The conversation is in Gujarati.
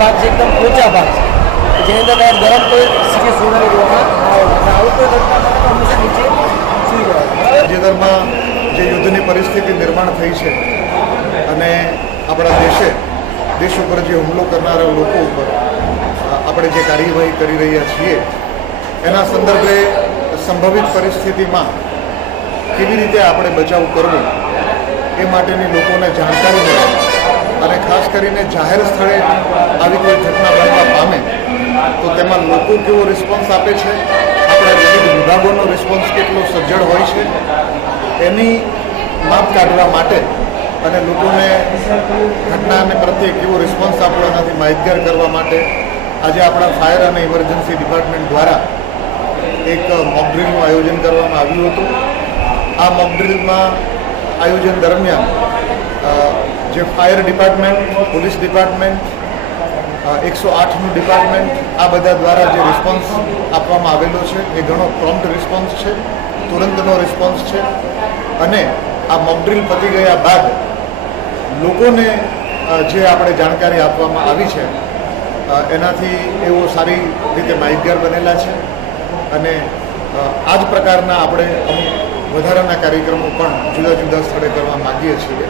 भाग से एकदम ऊंचा भाग है જેની અંદર ગરમ કોઈ સીધી સુનામી જોવામાં આવે આવું કોઈ ઘટના બને તો હંમેશા નીચે સૂઈ જવાય। તાજેતરમાં જે યુદ્ધની પરિસ્થિતિ નિર્માણ થઈ છે અને આપણા દેશ ઉપર જે હુમલો કરનારા લોકો ઉપર આપણે જે કાર્યવાહી કરી રહ્યા છીએ એના સંદર્ભે સંભવિત પરિસ્થિતિમાં કેવી રીતે આપણે બચાવ કરવો એ માટેની લોકોને જાણકારી મળે અને ખાસ કરીને જાહેર સ્થળે આવી કોઈ ઘટના બનવા પામે તો તેમાં લોકો કેવો રિસ્પોન્સ આપે છે, આપણા વિવિધ વિભાગોનો રિસ્પોન્સ કેટલો સજ્જડ હોય છે એની માપ કાઢવા માટે અને લોકોને ઘટનાને પ્રત્યે કેવો રિસ્પોન્સ આપવો એનાથી માહિતગાર કરવા માટે આજે આપણા ફાયર અને ઇમરજન્સી ડિપાર્ટમેન્ટ દ્વારા એક મોક ડ્રીલનું આયોજન કરવામાં આવ્યું હતું। આ મોક ડ્રીલમાં આયોજન દરમિયાન જે ફાયર ડિપાર્ટમેન્ટ, પોલીસ ડિપાર્ટમેન્ટ, 108નું ડિપાર્ટમેન્ટ આ બધા દ્વારા જે રિસ્પોન્સ આપવામાં આવેલો છે એ ઘણો પ્રોમ્પ્ટ રિસ્પોન્સ છે, તુરંતનો રિસ્પોન્સ છે અને આ મોક ડ્રીલ પતી ગયા બાદ લોકોને જે આપણે જાણકારી આપવામાં આવી છે એનાથી એવો સારી રીતે માહિતગાર બનેલા છે અને આ જ પ્રકારના આપણે અમુક વધારાના કાર્યક્રમો પણ જુદા જુદા સ્થળે કરવા માગીએ છીએ।